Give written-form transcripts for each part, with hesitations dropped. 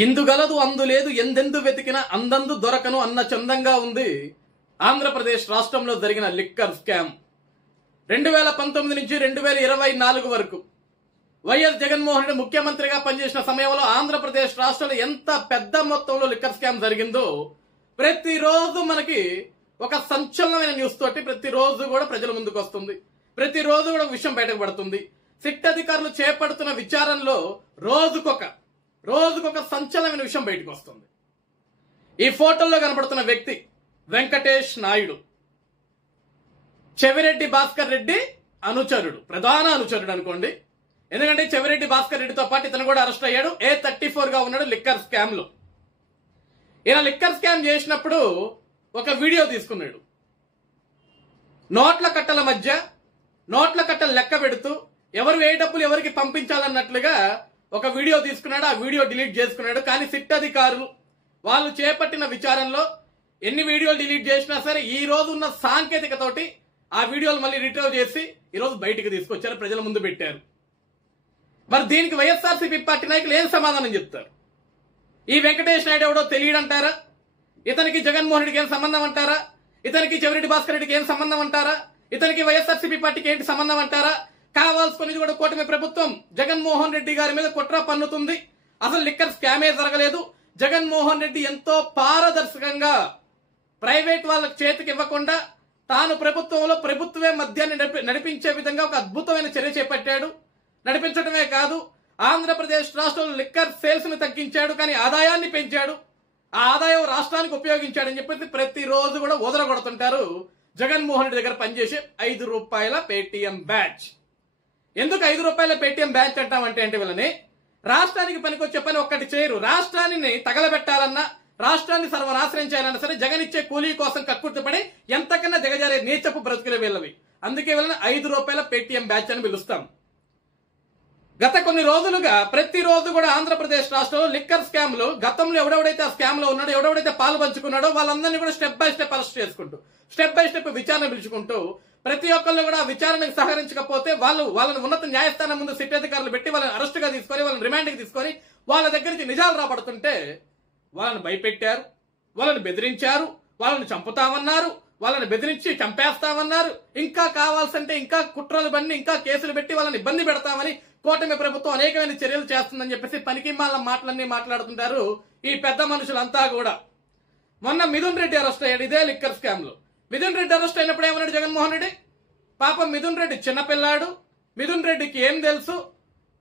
ఇందుగలదు అందులేదు ఎందెందు వెతికిన అందందు దొరకను అన్న చందంగా ఉంది ఆంధ్రప్రదేశ్ రాష్ట్రంలో జరిగిన లిక్కర్ స్కామ్. 2019 నుంచి 2024 వరకు వైఎస్ జగన్మోహన్ రెడ్డి ముఖ్యమంత్రిగా పనిచేసిన సమయంలో ఆంధ్రప్రదేశ్ రాష్ట్రంలో ఎంత పెద్ద మొత్తంలో లిక్కర్ స్కామ్ జరిగిందో ప్రతిరోజు మనకి ఒక సంచలనమైన న్యూస్ తోటి ప్రతిరోజు కూడా ప్రజల ముందుకు వస్తుంది. ప్రతిరోజు కూడా విషయం బయటకు పడుతుంది. సిట్ అధికారులు చేపడుతున్న విచారణలో రోజుకొక సంచలనమైన విషయం బయటకు వస్తుంది. ఈ ఫోటోల్లో కనబడుతున్న వ్యక్తి వెంకటేష్ నాయుడు, చెవిరెడ్డి భాస్కర్ రెడ్డి అనుచరుడు, ప్రధాన అనుచరుడు అనుకోండి. ఎందుకంటే చెవిరెడ్డి భాస్కర్ రెడ్డితో పాటు ఇతను కూడా అరెస్ట్ అయ్యాడు. A34 గా ఉన్నాడు లిక్కర్ స్కామ్ లో. ఈయన లిక్కర్ స్కామ్ చేసినప్పుడు ఒక వీడియో తీసుకున్నాడు. నోట్ల కట్టలు లెక్క పెడుతూ ఎవరు ఏ డబ్బులు ఎవరికి పంపించాలన్నట్లుగా ఒక వీడియో తీసుకున్నాడు. ఆ వీడియో డిలీట్ చేసుకున్నాడు. కానీ సిట్ అధికారులు వాళ్ళు చేపట్టిన విచారణలో ఎన్ని వీడియోలు డిలీట్ చేసినా సరే ఈ రోజు ఉన్న సాంకేతికతోటి ఆ వీడియోలు మళ్ళీ రిట్రీవ్ చేసి ఈ రోజు బయటికి తీసుకొచ్చారు, ప్రజల ముందు పెట్టారు. మరి దీనికి వైఎస్ఆర్సీపీ పార్టీ నాయకులు ఏం సమాధానం చెప్తారు? ఈ వెంకటేష్ నాయుడు ఎవడో తెలియడంటారా? ఇతనికి జగన్మోహన్ రెడ్డికి ఏం సంబంధం అంటారా? ఇతనికి చెవిరెడ్డి భాస్కర్ రెడ్డికి ఏం సంబంధం అంటారా? ఇతనికి వైఎస్ఆర్సీపీ పార్టీకి ఏంటి సంబంధం అంటారా? కావాల్సుకునేది కూడా కూటమి ప్రభుత్వం జగన్మోహన్ రెడ్డి గారి మీద కుట్ర పన్నుతుంది. అసలు లిక్కర్ స్కామే జరగలేదు. జగన్మోహన్ రెడ్డి ఎంతో పారదర్శకంగా ప్రైవేట్ వాళ్ళకి చేతికి ఇవ్వకుండా తాను ప్రభుత్వంలో ప్రభుత్వమే మద్యాన్ని నడిపించే విధంగా ఒక అద్భుతమైన చర్య చేపట్టాడు. నడిపించడమే కాదు, ఆంధ్రప్రదేశ్ రాష్ట్రంలో లిక్కర్ సేల్స్ ని తగ్గించాడు, కానీ ఆదాయాన్ని పెంచాడు. ఆ ఆదాయం రాష్ట్రానికి ఉపయోగించాడని చెప్పేసి ప్రతిరోజు కూడా వదలగొడుతుంటారు జగన్మోహన్ రెడ్డి దగ్గర పనిచేసే ₹5 పేటీఎం బ్యాచ్. ఎందుకు ₹5 పేటీఎం బ్యాచ్ అంటామంటే వీళ్ళని రాష్ట్రానికి పనికొచ్చే పని ఒక్కటి చేయరు. రాష్ట్రాన్ని తగలబెట్టాలన్నా, రాష్ట్రాన్ని సర్వనాశనం చేయాలన్నా సరే జగన్ ఇచ్చే కూలీ కోసం కక్కుర్తిపడి ఎంతకన్నా దిగజారే నీచపు బ్రతుకులే వీళ్ళవి. అందుకే వీళ్ళని ₹5 పేటీఎం బ్యాచ్ అని పిలుస్తాం. గత కొన్ని రోజులుగా ప్రతిరోజు కూడా ఆంధ్రప్రదేశ్ రాష్ట్రంలో లిక్కర్ స్కామ్ లో గతంలో ఎవడెవడైతే ఆ స్కామ్ లో ఉన్నాడో, ఎవడెవడైతే పాలు పంచుకున్నాడో వాళ్ళందరినీ కూడా స్టెప్ బై స్టెప్ అరెస్ట్ చేసుకుంటూ, స్టెప్ బై స్టెప్ విచారణ పిలుచుకుంటూ ప్రతి ఒక్కళ్ళు కూడా విచారణకు సహకరించకపోతే వాళ్ళని ఉన్నత న్యాయస్థానం ముందు సిట్ అధికారులు పెట్టి వాళ్ళని అరెస్ట్ గా తీసుకొని వాళ్ళని రిమాండ్ కి తీసుకొని వాళ్ళ దగ్గర నుంచి నిజాలు రాబడుతుంటే వాళ్ళని భయపెట్టారు, వాళ్ళని బెదిరించారు, వాళ్ళని చంపుతామన్నారు, వాళ్ళని బెదిరించి చంపేస్తామన్నారు. ఇంకా కావాల్సింటే ఇంకా కుట్రలు బండి ఇంకా కేసులు పెట్టి వాళ్ళని ఇబ్బంది పెడతామని కూటమి ప్రభుత్వం అనేకమైన చర్యలు చేస్తుందని చెప్పేసి పనికిమాల మాటలన్నీ మాట్లాడుతుంటారు ఈ పెద్ద మనుషులంతా కూడా. మొన్న మిథున్ రెడ్డి అరెస్ట్ అయ్యాడు ఇదే లిక్కర్ స్కామ్ లో. మిథున్ రెడ్డి అరెస్ట్ అయినప్పుడు ఏమన్నాడు జగన్మోహన్ రెడ్డి? పాపం మిథున్ రెడ్డి చిన్నపిల్లాడు, మిథున్ రెడ్డికి ఏం తెలుసు?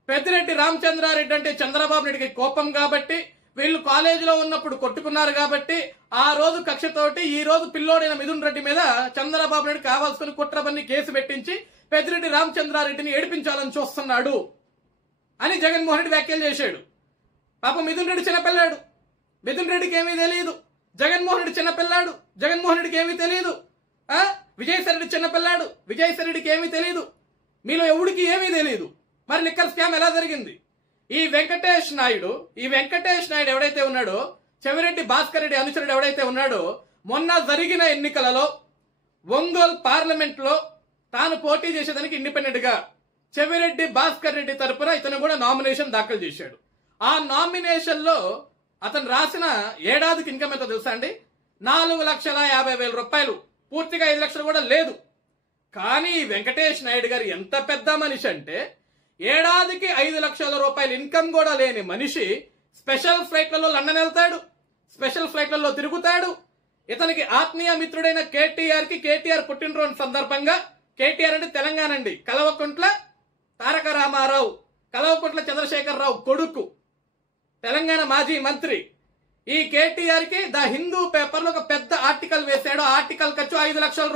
పెద్దిరెడ్డి రామచంద్రారెడ్డి అంటే చంద్రబాబు నాయుడికి కోపం కాబట్టి, వీళ్ళు కాలేజీలో ఉన్నప్పుడు కొట్టుకున్నారు కాబట్టి ఆ రోజు కక్షతోటి ఈ రోజు పిల్లోడైన మిథున్ రెడ్డి మీద చంద్రబాబు నాయుడు కావాల్సుకుని కుట్రబన్ని కేసు పెట్టించి పెద్దిరెడ్డి రామచంద్రారెడ్డిని ఏడిపించాలని చూస్తున్నాడు అని జగన్మోహన్ రెడ్డి వ్యాఖ్యలు చేశాడు. పాపం మిథున్ రెడ్డి చిన్నపిల్లాడు, మిథున్ రెడ్డికి ఏమీ తెలియదు. జగన్మోహన్ రెడ్డి చిన్నపిల్లాడు, జగన్మోహన్ రెడ్డికి ఏమీ తెలియదు. విజయసాయి రెడ్డి చిన్నపిల్లాడు, విజయసాయి రెడ్డికి ఏమీ తెలియదు. మీలో ఎవడికి ఏమీ తెలియదు. మరి లిక్కర్ స్కామ్ ఎలా జరిగింది? ఈ వెంకటేష్ నాయుడు ఎవడైతే ఉన్నాడో, చెవిరెడ్డి భాస్కర్ రెడ్డి అనుచరుడు ఎవడైతే ఉన్నాడో, మొన్న జరిగిన ఎన్నికలలో ఒంగోలు పార్లమెంట్ లో తాను పోటీ చేసేదానికి ఇండిపెండెంట్ గా చెవిరెడ్డి భాస్కర్ రెడ్డి తరపున ఇతను కూడా నామినేషన్ దాఖలు చేశాడు. ఆ నామినేషన్ లో అతను రాసిన ఏడాదికి ఇన్కమ్ ఎంతో తెలుసా అండి? ₹4,50,000. పూర్తిగా 5 లక్షలు కూడా లేదు. కానీ వెంకటేష్ నాయుడు గారు ఎంత పెద్ద మనిషి అంటే ఏడాదికి ₹5 లక్షల ఇన్కమ్ కూడా లేని మనిషి స్పెషల్ ఫ్లైట్లలో లండన్ వెళ్తాడు, స్పెషల్ ఫ్లైట్లలో తిరుగుతాడు. ఇతనికి ఆత్మీయ మిత్రుడైన కేటీఆర్ పుట్టినరోజు సందర్భంగా, కేటీఆర్ అంటే తెలంగాణ అండి, కల్వకుంట్ల తారక రామారావు, కల్వకుంట్ల చంద్రశేఖరరావు కొడుకు, తెలంగాణ మాజీ మంత్రి. ఈ కేటీఆర్ కి ద హిందూ పేపర్ లో ఒక పెద్ద ఆర్టికల్ వేశాడు. ఆ ఆర్టికల్ ఖర్చు ₹5 లక్షల.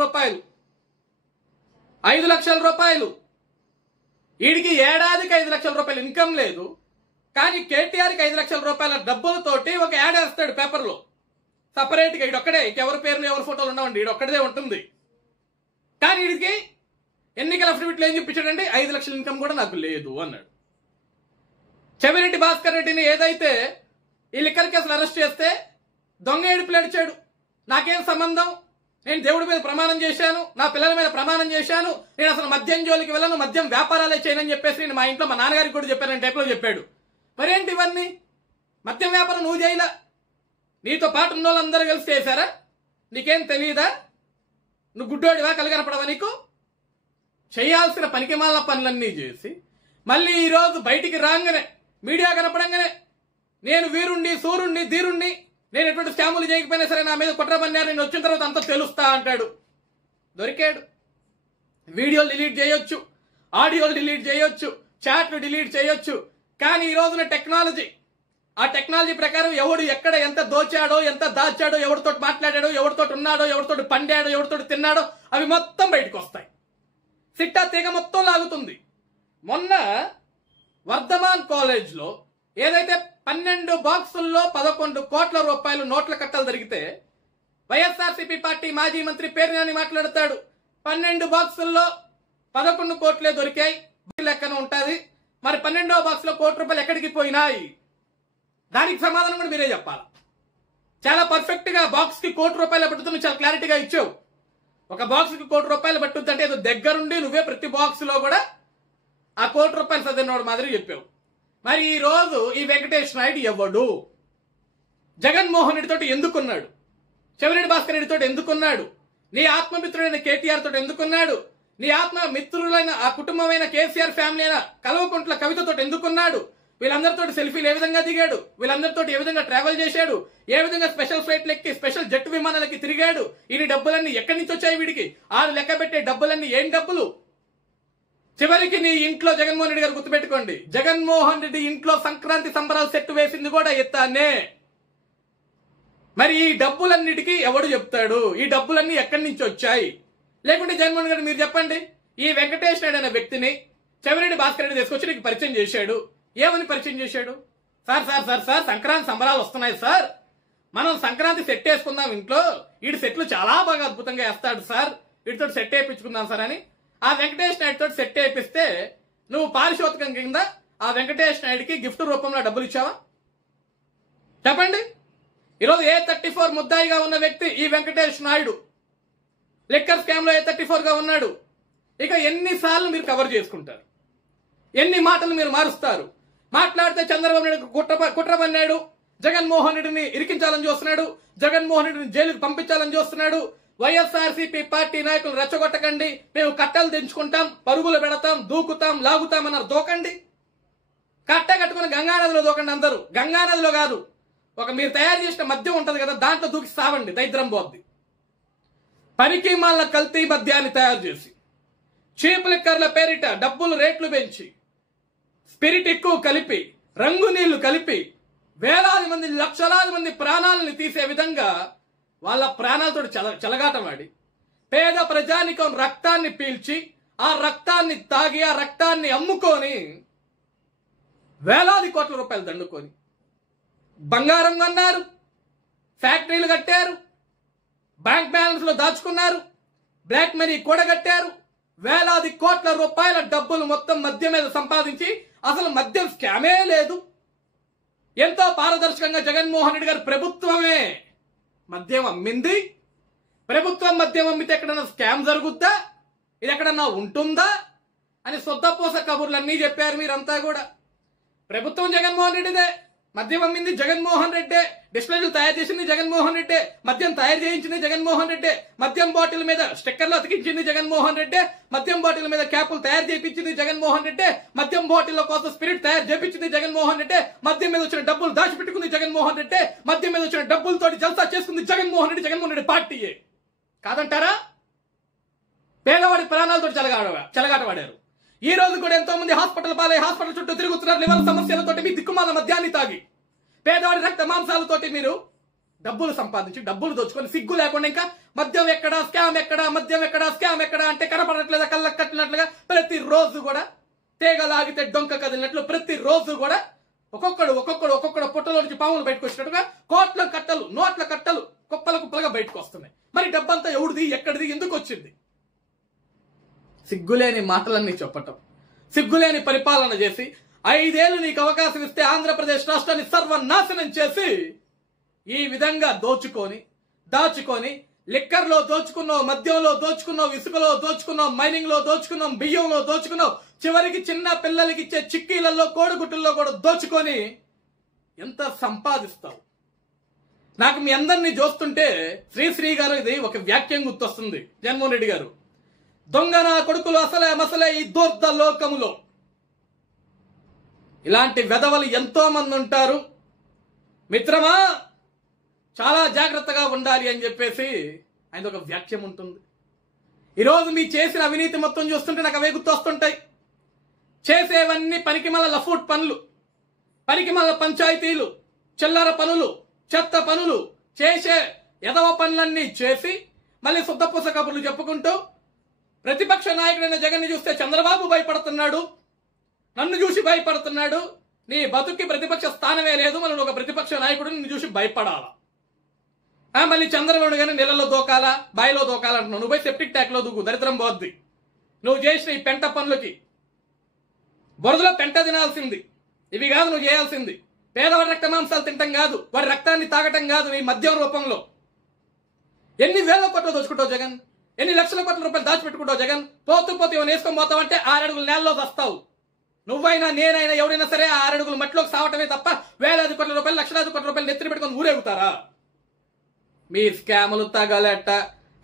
₹5 లక్షల. వీడికి ఏడాదికి ₹5 లక్షల ఇన్కమ్ లేదు. కానీ కేటీఆర్ కి ₹5 లక్షల డబ్బులతోటి ఒక యాడ్ వేస్తాడు పేపర్ లో సపరేట్ గా. ఇడొక్కడే, ఎవరి పేర్లు ఎవరి ఫోటోలు ఉండవండి, ఇడొక్కడే ఉంటుంది. కానీ వీడికి ఎన్నికల అఫిడవిట్లో ఏం చూపించాడండి? ₹5 లక్షల ఇన్కమ్ కూడా నాకు లేదు అన్నాడు. చెవిరెడ్డి భాస్కర్ రెడ్డిని ఏదైతే ఈ లిక్కర్ కేసులు అరెస్ట్ చేస్తే దొంగ ఏడుపులు ఏడ్చాడు. నాకేం సంబంధం, నేను దేవుడి మీద ప్రమాణం చేశాను, నా పిల్లల మీద ప్రమాణం చేశాను, నేను అసలు మద్యం జోలికి వెళ్ళను, మద్యం వ్యాపారాలే చేయనని చెప్పేసి నేను మా ఇంట్లో మా నాన్నగారికి కూడా చెప్పానని టైప్లో చెప్పాడు. మరేంటి ఇవన్నీ? మద్యం వ్యాపారం నువ్వు చేయలా, నీతో పాటు ఉన్న వాళ్ళందరూ కలిసి చేశారా? నీకేం తెలియదా? నువ్వు గుడ్డోడివా? కలగనపడవా నీకు? చేయాల్సిన పనికిమాలిన పనులన్నీ చేసి మళ్ళీ ఈరోజు బయటికి రాగానే, మీడియా కనపడంగానే నేను వీరుణ్ణి, సూర్యుణ్ణి, ధీరుణ్ణి, నేను ఎటువంటి స్కాములు చేయకపోయినా సరే నా మీద కుట్ర పన్నారు, నేను వచ్చిన తర్వాత అంతా తెలుస్తా అంటాడు. దొరికాడు. వీడియోలు డిలీట్ చేయొచ్చు, ఆడియోలు డిలీట్ చేయొచ్చు, చాట్లు డిలీట్ చేయొచ్చు. కానీ ఈ రోజున టెక్నాలజీ, ఆ టెక్నాలజీ ప్రకారం ఎవడు ఎక్కడ ఎంత దోచాడో, ఎంత దాచాడో, ఎవరితో మాట్లాడాడో, ఎవరితో ఉన్నాడో, ఎవరితో పండాడో, ఎవరితో తిన్నాడో అవి మొత్తం బయటకు వస్తాయి. సిట్టా తీగ మొత్తం లాగుతుంది. మొన్న వర్ధమాన్ కాలేజ్లో ఏదైతే 12 బాక్సుల్లో 11 కోట్ల రూపాయలు నోట్ల కట్టలు జరిగితే వైఎస్ఆర్సీపీ పార్టీ మాజీ మంత్రి పేర్నాని మాట్లాడతాడు, 12 బాక్సుల్లో 11 కోట్లే దొరికాయి, లెక్కన ఉంటుంది, మరి 12వ బాక్స్ లో ₹1 కోటి ఎక్కడికి పోయినాయి? దానికి సమాధానం కూడా మీరే చెప్పాలి. చాలా పర్ఫెక్ట్ గా బాక్స్ కి ₹1 కోటి పట్టుతుంది, చాలా క్లారిటీగా ఇచ్చావు. ఒక బాక్స్ కి ₹1 కోటి పట్టుద్ది అంటే ఏదో దగ్గరుండి నువ్వే ప్రతి బాక్స్ లో కూడా ఆ ₹1 కోటి చదివినోడు మాదిరి చెప్పావు. మరి ఈ రోజు ఈ వెంకటేష్ నాయుడు ఎవడు? జగన్మోహన్ రెడ్డి తోటి ఎందుకున్నాడు? చెవిరెడ్డి భాస్కర్ రెడ్డి తోటి ఎందుకున్నాడు? నీ ఆత్మమిత్రుడైన కేటీఆర్ తోటి ఎందుకున్నాడు? నీ ఆత్మ మిత్రులైన ఆ కుటుంబమైన కేసీఆర్ ఫ్యామిలీ అయిన కల్వకుంట్ల కవితతో ఎందుకున్నాడు? వీళ్ళందరితో సెల్ఫీలు ఏ విధంగా దిగాడు? వీళ్ళందరితో ఏ విధంగా ట్రావెల్ చేశాడు? ఏ విధంగా స్పెషల్ ఫ్లైట్లు ఎక్కి స్పెషల్ జెట్ విమానాలకి తిరిగాడు? ఈ డబ్బులన్నీ ఎక్కడి నుంచి వచ్చాయి వీడికి? ఆరు లెక్క పెట్టే డబ్బులన్నీ ఏం డబ్బులు? చివరికి నీ ఇంట్లో జగన్మోహన్ రెడ్డి గారు గుర్తుపెట్టుకోండి, జగన్మోహన్ రెడ్డి ఇంట్లో సంక్రాంతి సంబరాలు సెట్ వేసింది కూడా ఎత్తానే. మరి ఈ డబ్బులన్నిటికీ ఎవడు చెప్తాడు? ఈ డబ్బులన్నీ ఎక్కడి నుంచి వచ్చాయి? లేకుంటే జగన్మోహన్ గారు మీరు చెప్పండి. ఈ వెంకటేష్ నాయుడు అనే వ్యక్తిని చెవిరెడ్డి భాస్కర్ రెడ్డి తీసుకొచ్చి నీకు పరిచయం చేశాడు. ఏమని పరిచయం చేశాడు? Sir sir sir sir Sankranti సంబరాలు వస్తున్నాయి సార్, మనం సంక్రాంతి సెట్ వేసుకుందాం ఇంట్లో, వీడి సెట్లు చాలా బాగా అద్భుతంగా వేస్తాడు సార్, వీటితో సెట్ వేయించుకుందాం సార్ అని ఆ వెంకటేష్ నాయుడు తోటి సెట్ వేయిస్తే నువ్వు పారితోషికం కింద ఆ వెంకటేష్ నాయుడికి గిఫ్ట్ రూపంలో డబ్బులు ఇచ్చావా? చెప్పండి. ఈరోజు A34 ముద్దాయిగా ఉన్న వ్యక్తి ఈ వెంకటేష్ నాయుడు, లిక్కర్ స్కామ్ లో A34 గా ఉన్నాడు. ఇక ఎన్నిసార్లు మీరు కవర్ చేసుకుంటారు? ఎన్ని మాటలు మీరు మారుస్తారు? మాట్లాడితే చంద్రబాబు నాయుడు కుట్ర పన్నాడు, జగన్మోహన్ రెడ్డిని ఇరికించాలని చూస్తున్నాడు, జగన్మోహన్ రెడ్డిని జైలుకు పంపించాలని చూస్తున్నాడు. వైఎస్ఆర్సీపీ పార్టీ నాయకులు రెచ్చగొట్టకండి, మేము కట్టలు తెంచుకుంటాం, పరుగులు పెడతాం, దూకుతాం, లాగుతాం అన్నారు. దూకండి, కట్ట కట్టుకుని గంగానదిలో దూకండి. అందరూ గంగానదిలో కాదు, ఒక మీరు తయారు చేసిన మద్యం ఉంటది కదా దాంట్లో దూకి సావండి, దరిద్రం పోద్ది. పనికి మాల కల్తీ మద్యాన్ని తయారు చేసి చీప్ లిక్కర్ల పేరిట డబ్బులు రేట్లు పెంచి స్పిరిట్ ఎక్కువ కలిపి రంగు నీళ్లు కలిపి వేలాది మంది లక్షలాది మంది ప్రాణాలను తీసే విధంగా వాళ్ళ ప్రాణాలతో చెలగాటమాడి పేద ప్రజానికం రక్తాన్ని పీల్చి ఆ రక్తాన్ని తాగి ఆ రక్తాన్ని అమ్ముకొని వేలాది కోట్ల రూపాయలు దండుకొని బంగారం కొన్నారు, ఫ్యాక్టరీలు కట్టారు, బ్యాంక్ బ్యాలెన్స్ లో దాచుకున్నారు, బ్లాక్ మనీ కూడగట్టారు, వేలాది కోట్ల రూపాయల డబ్బులు మొత్తం మద్యం మీద సంపాదించి అసలు మద్యం స్కామే లేదు. ఎంతో పారదర్శకంగా జగన్మోహన్ రెడ్డి గారు ప్రభుత్వమే మద్యం అమ్మింది. ప్రభుత్వం మద్యం అమ్మితే ఎక్కడన్నా స్కామ్ జరుగుద్దా, ఇది ఎక్కడన్నా ఉంటుందా అని సొద్దపోస కబుర్లన్నీ చెప్పారు మీరంతా కూడా. ప్రభుత్వం జగన్మోహన్ రెడ్డిదే, మద్యం అమ్మింది జగన్మోహన్ రెడ్డే, డిస్ప్లేలు తయారు చేసింది జగన్మోహన్ రెడ్డే, మద్యం తయారు చేయించింది జగన్మోహన్ రెడ్డే, మద్యం బాటిల్ మీద స్టిక్కర్లు అతికించింది జగన్మోహన్ రెడ్డే, మద్యం బాటిల్ మీద క్యాపులు తయారు చేయించింది జగన్మోహన్ రెడ్డే, మద్యం బాటిల్ కోసం స్పిరిట్ తయారు చేయించింది జగన్మోహన్ రెడ్డే, మద్యం మీద వచ్చిన డబ్బులు దాచిపెట్టుకుంది జగన్మోహన్ రెడ్డే, మద్యం మీద వచ్చిన డబ్బులతోటి జల్సా చేసుకుంది జగన్మోహన్ రెడ్డి. జగన్మోహన్ రెడ్డి పార్టీయే కాదంటారా? పేదవాడి ప్రాణాలతో చెలగాటవాడారు. ఈ రోజు కూడా ఎంతో మంది హాస్పిటల్ పాలై హాస్పిటల్ చుట్టూ తిరుగుతున్నారు లివర్ సమస్యలతోటి, మీ దిక్కుమాల మద్యాన్ని తాగి పేదవాడి రక్త మాంసాలతోటి మీరు డబ్బులు సంపాదించి డబ్బులు దోచుకొని సిగ్గు లేకుండా ఇంకా మద్యం ఎక్కడా స్కామ్ ఎక్కడా, మద్యం ఎక్కడా స్కామ్ ఎక్కడా అంటే కనపడట్లేదా? కళ్ళకు కట్టినట్లుగా ప్రతిరోజు కూడా తీగలాగితే డొంక కదిలినట్లు ప్రతిరోజు కూడా ఒక్కొక్కడు పుట్టలో నుంచి పాములు బయటకు వచ్చినట్టుగా కోట్ల కట్టలు నోట్ల కట్టలు కుప్పల కుప్పలుగా బయటకు వస్తున్నాయి. మరి డబ్బంతా ఎవడిది, ఎక్కడిది, ఎందుకు వచ్చింది? సిగ్గులేని మాటలన్నీ చెప్పటం, సిగ్గులేని పరిపాలన చేసి 5 ఏళ్లు నీకు అవకాశం ఇస్తే ఆంధ్రప్రదేశ్ రాష్ట్రాన్ని సర్వనాశనం చేసి ఈ విధంగా దాచుకొని లిక్కర్లో దోచుకున్నావు, మద్యంలో దోచుకున్నావు, ఇసుకలో దోచుకున్నావు, మైనింగ్ లో దోచుకున్నాం, బియ్యంలో దోచుకున్నావు, చివరికి చిన్న పిల్లలకి ఇచ్చే చిక్కీలలో కోడిగుట్టుల్లో కూడా దోచుకొని ఎంత సంపాదిస్తావు? నాకు మీ అందరినీ చూస్తుంటే శ్రీశ్రీ గారు ఇది ఒక వ్యాఖ్యం గుర్తొస్తుంది. జగన్మోహన్ రెడ్డి గారు, దొంగ నా కొడుకులు అసలే మసలే ఈ దూర్ద లోకములో. ఇలాంటి వెధవలు ఎంతో మంది ఉంటారు మిత్రమా, చాలా జాగ్రత్తగా ఉండాలి అని చెప్పేసి ఆయన ఒక వ్యాఖ్యం ఉంటుంది. ఈరోజు మీ చేసిన అవినీతి మొత్తం చూస్తుంటే నాకు అవే గుర్తొస్తుంటాయి. చేసేవన్నీ పనికిమాల లఫూట్ పనులు, పనికిమాల పంచాయతీలు, చిల్లర పనులు, చెత్త పనులు, చేసే ఎదవ పనులన్నీ చేసి మళ్ళీ శుద్ధపూస కబుర్లు చెప్పుకుంటూ ప్రతిపక్ష నాయకుడైన జగన్ని చూస్తే చంద్రబాబు భయపడుతున్నాడు, నన్ను చూసి భయపడుతున్నాడు. నీ బతుక్కి ప్రతిపక్ష స్థానమే లేదు, మనం ఒక ప్రతిపక్ష నాయకుడు నిన్ను చూసి భయపడాలా? మళ్ళీ చంద్రబాబు గారిని నెలలో దోకాలా, బాయిలో దోకాలంటున్నావు. నువ్వు పోయి సెప్టిక్ ట్యాంక్ లో దూకు, దరిద్రం పోద్ది. నువ్వు చేసిన ఈ పెంట పనులకి బురదలో పెంట తినాల్సింది. ఇవి కాదు నువ్వు చేయాల్సింది. పేదవాడి రక్త మాంసాలు తింటం కాదు, వాడి రక్తాన్ని తాగటం కాదు, నీ మద్యం రూపంలో. ఎన్ని వేల కోట్లు దోచుకుంటావు జగన్, ఎన్ని లక్షల కోట్ల రూపాయలు దాచిపెట్టుకుంటావు జగన్. పోతూ పోతూ ఇవన్నీ వేసుకొని పోతావంటే 6 అడుగులు నేలలో వస్తావు. నువ్వైనా నేనైనా ఎవరైనా సరే 6 అడుగులు మట్టిలోకి సావటమే తప్ప వేలాది కోట్ల రూపాయలు, లక్షలాది కోట్ల రూపాయలు నెత్తిన పెట్టుకొని ఊరేగుతారా? మీ స్కాములు తగలట.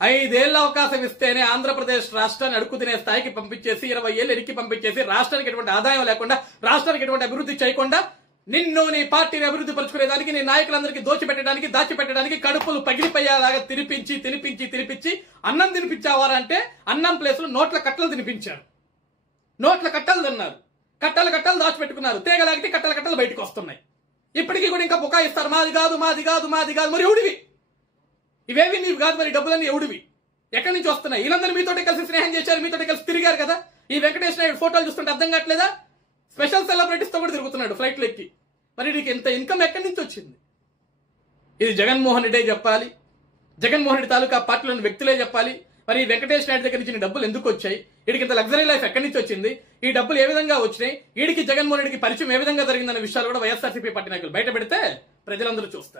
5 ఏళ్ల అవకాశం ఇస్తేనే ఆంధ్రప్రదేశ్ రాష్ట్రాన్ని అడుగు తినే స్థాయికి పంపించేసి 20 ఏళ్ళు ఎనికి పంపించేసి రాష్ట్రానికి ఎటువంటి ఆదాయం లేకుండా, రాష్ట్రానికి ఎటువంటి అభివృద్ధి చేయకుండా, నిన్ను నీ పార్టీని అభివృద్ధి పరుచుకునేదానికి, నీ నాయకులందరికీ దోచిపెట్టడానికి, దాచిపెట్టడానికి, కడుపులు పగిలిపోయేలాగా తినిపించి అన్నం తినిపించావారంటే అన్నం ప్లేస్ లో నోట్ల కట్టలు తినిపించారు. నోట్ల కట్టలు తిన్నారు, కట్టలు దాచిపెట్టుకున్నారు. తీగలాగితే కట్టలు బయటకు వస్తున్నాయి. ఇప్పటికీ కూడా ఇంకా బుకాయిస్తారు, మాది కాదు. మరి ఎవడివి? ఇవేవి నీవు కాదు, మరి డబ్బులన్నీ ఎవడివి? ఎక్కడి నుంచి వస్తున్నాయి? వీళ్ళందరూ మీతోటి కలిసి స్నేహం చేశారు, మీతోటి కలిసి తిరిగారు కదా. ఈ వెంకటేష్ నాయుడు ఫోటోలు చూస్తుంటే అర్థం కావట్లేదా? స్పెషల్ సెలబ్రిటీస్ తో కూడా తిరుగుతున్నాడు ఫ్లైట్లు ఎక్కి. మరి నీకు ఇంత ఇన్కమ్ ఎక్కడి నుంచి వచ్చింది? ఇది జగన్మోహన్ రెడ్డే చెప్పాలి, జగన్మోహన్ రెడ్డి తాలూకా పార్టీలోని వ్యక్తులే చెప్పాలి. మరి ఈ వెంకటేష్ నాయుడు దగ్గర నుంచి డబ్బులు ఎందుకు వచ్చాయి? వీడికి ఇంత లగ్జరీ లైఫ్ ఎక్కడి నుంచి వచ్చింది? ఈ డబ్బులు ఏ విధంగా వచ్చినాయి? వీడికి జగన్మోహన్ రెడ్డికి పరిచయం ఏ విధంగా జరిగిందన్న విషయాలు కూడా వైఎస్ఆర్సీపీ పార్టీ నాయకులు బయట పెడితే ప్రజలందరూ చూస్తారు.